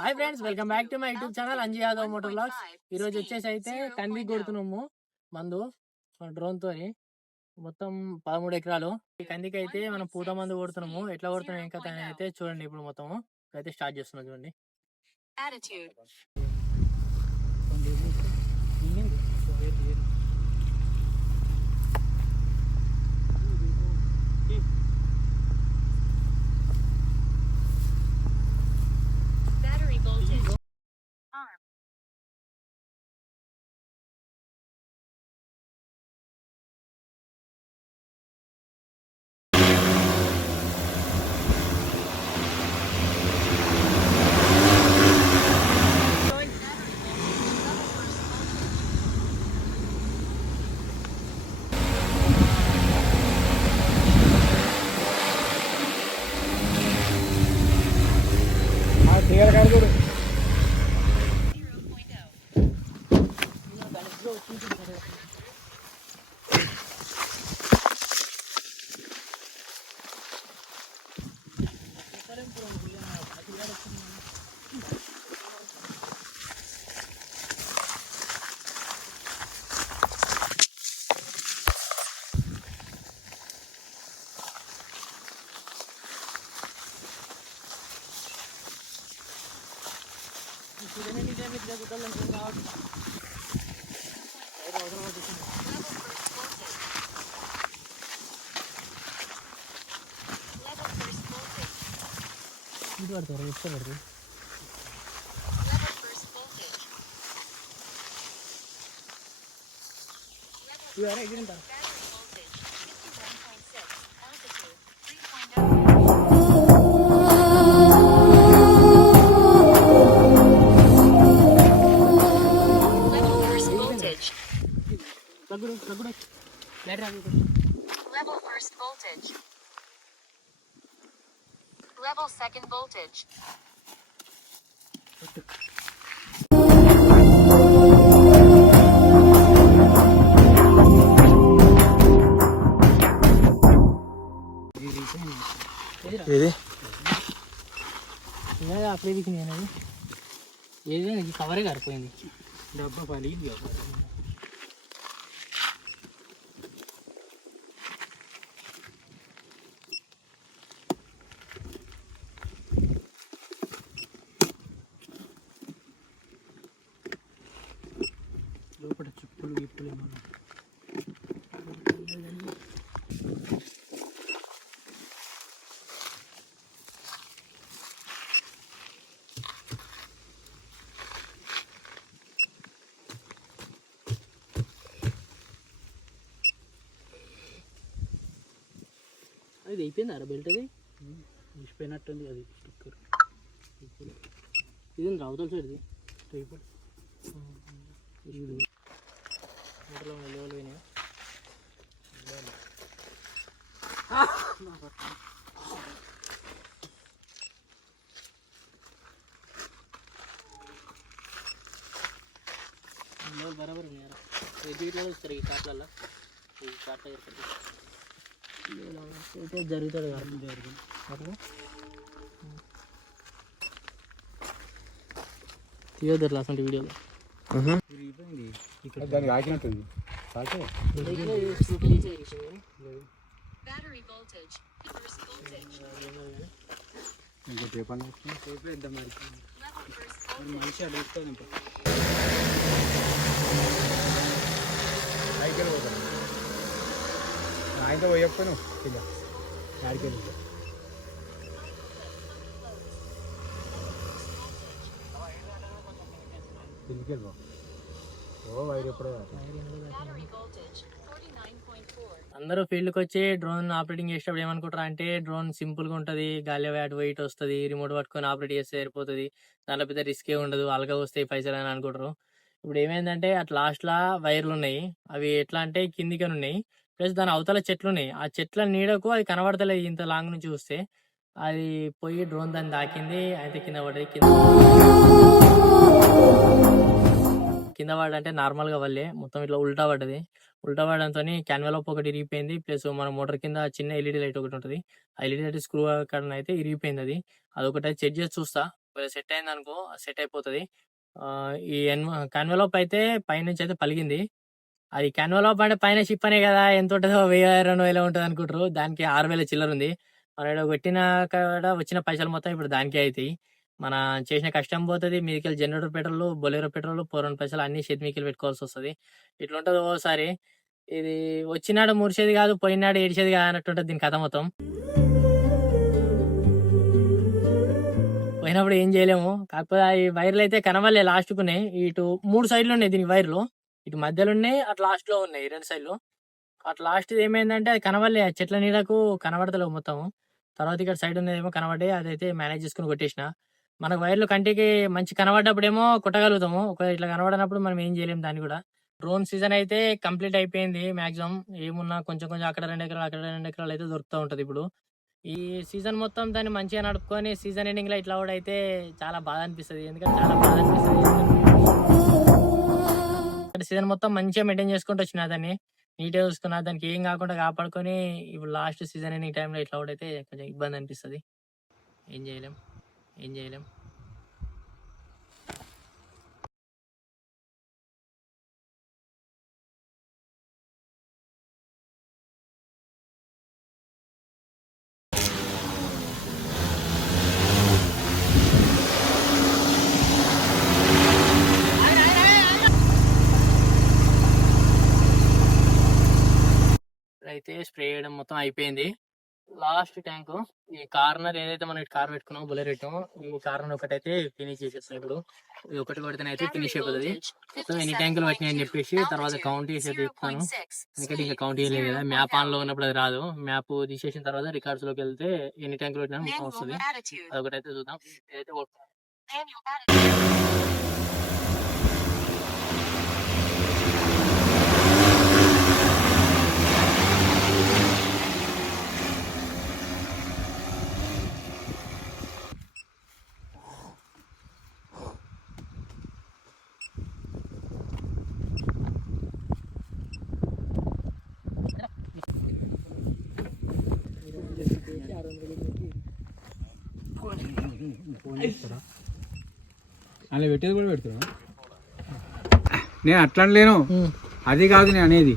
Hi friends welcome back to my YouTube channel Anji Yadav motor blogs ఈ రోజు వచ్చేసి అయితే కంది కొడుతున్నాము మందు డ్రోన్ తోని. మొత్తం పదమూడు ఎకరాలు. ఈ కందికి అయితే మనం పూత మందు కొడుతున్నాము. ఎట్లా కొడుతున్నాం ఇంకా అయితే చూడండి ఇప్పుడు మొత్తం అయితే స్టార్ట్ చేస్తున్నాం చూడండి. Attitude. ಇದು ಬರ್ತಾರೆ ಎಷ್ಟು ಬರ್ತೀವಿ ಯಾರ ಇದರಿಂದ బ్యాటరీ ఆగు. Level first voltage. Level second voltage. ఏది ఇంకా అప్పుడే దిక్కింది అనేది ఏది ఈ కవరే కరిపోయింది డబ్బా పని లోపల చుప్పులు గిప్పులు ఏమన్నా అది అయిపోయింది అర బెల్ట్ అది? ఇచ్చిపోయినట్టుంది అది స్టిక్కర్. ఇది రావుతాం సార్ ఇది లెవెల్ బరాబర్ ఉన్నాయి యారా ఎగ్జిట్లో వస్తారు ఈ కార్ట్లలో ఈ కార్ట్ల అయితే జరుగుతుంది కదా. జరుగుతుంది? అట్లా? తీయొద్దు అట్లా అసలు వీడియోలో దానికి ఆకినట్టుంది సాకే Battery voltage. First voltage. ఇంకో పేపర్ Level first voltage. మనిషి అడుగుతుంది సైకిల్ పోతాను ఆయనతో పోయకపోయినా ఇలా ఇంటికి వెళ్ళిపో. ఓ వైర్ ఎప్పుడో Battery voltage. అందరూ ఫీల్డ్కి వచ్చి డ్రోన్ ఆపరేటింగ్ చేసేటప్పుడు ఏమనుకుంటారు అంటే డ్రోన్ సింపుల్గా ఉంటుంది గాలి అటు వెయిట్ వస్తుంది రిమోట్ పట్టుకొని ఆపరేట్ చేస్తే సరిపోతుంది దాంట్లో పెద్ద రిస్క్ ఉండదు అలగా వస్తాయి పైసలు అని అనుకుంటారు. ఇప్పుడు ఏమైందంటే అట్ లాస్ట్లో వైర్లు ఉన్నాయి అవి ఎట్లా అంటే కిందికని ఉన్నాయి ప్లస్ దాని అవతల చెట్లు ఉన్నాయి. ఆ చెట్ల నీడకు అది కనబడతలేదు ఇంత లాంగ్ నుంచి చూస్తే. అది పోయి డ్రోన్ దాన్ని దాకింది అయితే కింద పడ్డది కింద కింద పడంటే నార్మల్గా వల్లే మొత్తం ఇట్లా ఉల్టా పడ్డది. ఉల్టా పడడంతో క్యాన్వలప్ ఒకటి ఇరిగిపోయింది. ప్లస్ మన మోటార్ కింద చిన్న ఎల్ఈడి లైట్ ఒకటి ఉంటుంది. ఆ ఎల్ఈడి లైట్ స్క్రూ కాడ అయితే ఇరిగిపోయింది అది. అదొకటి చెక్ చేసి చూస్తా. ఒకవేళ సెట్ అయింది అనుకో సెట్ అయిపోతుంది. ఈ ఎన్ కన్వెలోప్ అయితే పైనుంచి అయితే పలిగింది. అది కన్వెలోప్ అంటే పైన షిప్ అనే కదా ఎంత ఉంటుందో వెయ్యి రెండు వేల ఉంటుంది అనుకుంటారు. దానికి ఆరు వేల చిల్లర ఉంది. మరి పెట్టిన కాడ వచ్చిన పైసలు మొత్తం ఇప్పుడు దానికే అవుతాయి మన చేసిన కష్టం పోతుంది మీదికెళ్ళి జనరేటర్ పెట్రోల్ బొలేరో పెట్రోల్ పూర్వం పైసలు అన్ని చేతి మీకెళ్ళి పెట్టుకోవాల్సి వస్తుంది. ఇట్లుంటది ఓసారి ఇది వచ్చినాడు మురిసేది కాదు పోయినాడు ఏడిసేది కాదు అన్నట్టుంటది దీని కథ మొత్తం. పోయినప్పుడు ఏం చేయలేము. కాకపోతే ఈ వైర్లు అయితే కనవలే లాస్ట్ కున్నాయి ఇటు మూడు సైడ్లు ఉన్నాయి దీనికి వైర్లు. ఇటు మధ్యలో ఉన్నాయి అటు లాస్ట్లో ఉన్నాయి రెండు సైడ్లు. అటు లాస్ట్ ఏమైందంటే అది కనవలే చెట్ల నీడకు కనబడతలేవు మొత్తం తర్వాత ఇక్కడ సైడ్ ఉన్నదేమో కనబడే అదైతే మేనేజ్ చేసుకుని కొట్టేసిన. మనకు వైర్లు కంటికి మంచి కనబడ్డప్పుడేమో కొట్టగలుగుతాము. ఒకవేళ ఇట్లా కనబడినప్పుడు మనం ఏం చేయలేము దాన్ని కూడా. డ్రోన్ సీజన్ అయితే కంప్లీట్ అయిపోయింది మాక్సిమం. ఏమున్నా కొంచెం కొంచెం అక్కడ రెండు ఎకరాలు అక్కడ రెండు ఎకరాలు అయితే దొరుకుతూ ఉంటుంది ఇప్పుడు. ఈ సీజన్ మొత్తం దాన్ని మంచిగా నడుపుకొని సీజన్ ఎండింగ్లో ఇట్లా కూడా అయితే చాలా బాధ అనిపిస్తుంది. ఎందుకంటే చాలా బాధ అనిపిస్తుంది. సీజన్ మొత్తం మంచిగా మెయింటైన్ చేసుకుంటూ వచ్చిన దాన్ని. నీట్గా చూసుకున్నా దానికి ఏం కాకుండా కాపాడుకొని ఇప్పుడు లాస్ట్ సీజన్ ఎండింగ్ టైంలో ఇట్లా కూడా అయితే కొంచెం ఇబ్బంది అనిపిస్తుంది. ఏం చేయలేం. ఏం చేయలేం. అయితే స్ప్రే చేయడం మొత్తం అయిపోయింది. Last tank. ఈ కార్నర్ ఏదైతే మనం కార్ పెట్టుకున్నాం బుల్లెట్ పెట్టాము ఈ కార్నర్ ఒకటైతే ఫినిష్ చేసేస్తాం ఇప్పుడు. ఇది ఒకటి కొడితేనే అయితే ఫినిష్ అయిపోతుంది. సో ఎన్ని ట్యాంకులు వచ్చినాయి అని చెప్పేసి తర్వాత కౌంట్ చేసి చెప్తాను. ఎందుకంటే ఇంకా కౌంట్ చేయలేదు కదా. మ్యాప్ ఆన్లో ఉన్నప్పుడు అది రాదు. మ్యాప్ తీసేసిన తర్వాత రికార్డ్స్లోకి వెళ్తే ఎన్ని ట్యాంకులు పెట్టినా వస్తుంది. అదొకటైతే చూద్దాం. ఏదైతే అలా పెట్టేది కూడా పెడుతున్నా నేను అట్లా లేను. అది కాదు నేను అనేది.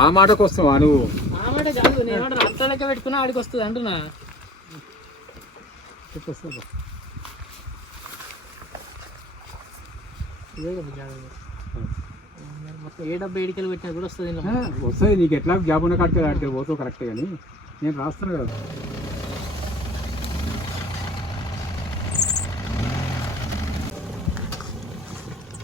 ఆ మాటకు వస్తావా నువ్వు? ఆ మాట కాదు నేను అట్లా లెక్క పెట్టుకున్నా ఆడికి వస్తుంది అంటున్నా. ఏ డబ్బా ఏడికెళ్ళి పెట్టినా కూడా వస్తుంది. వస్తాయి నీకు ఎట్లా జాబ్ ఉన్న కాడికి ఆడికి పోతావు కరెక్ట్ కానీ నేను రాస్తాను కదా.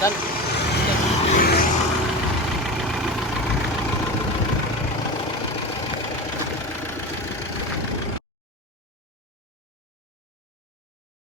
Done.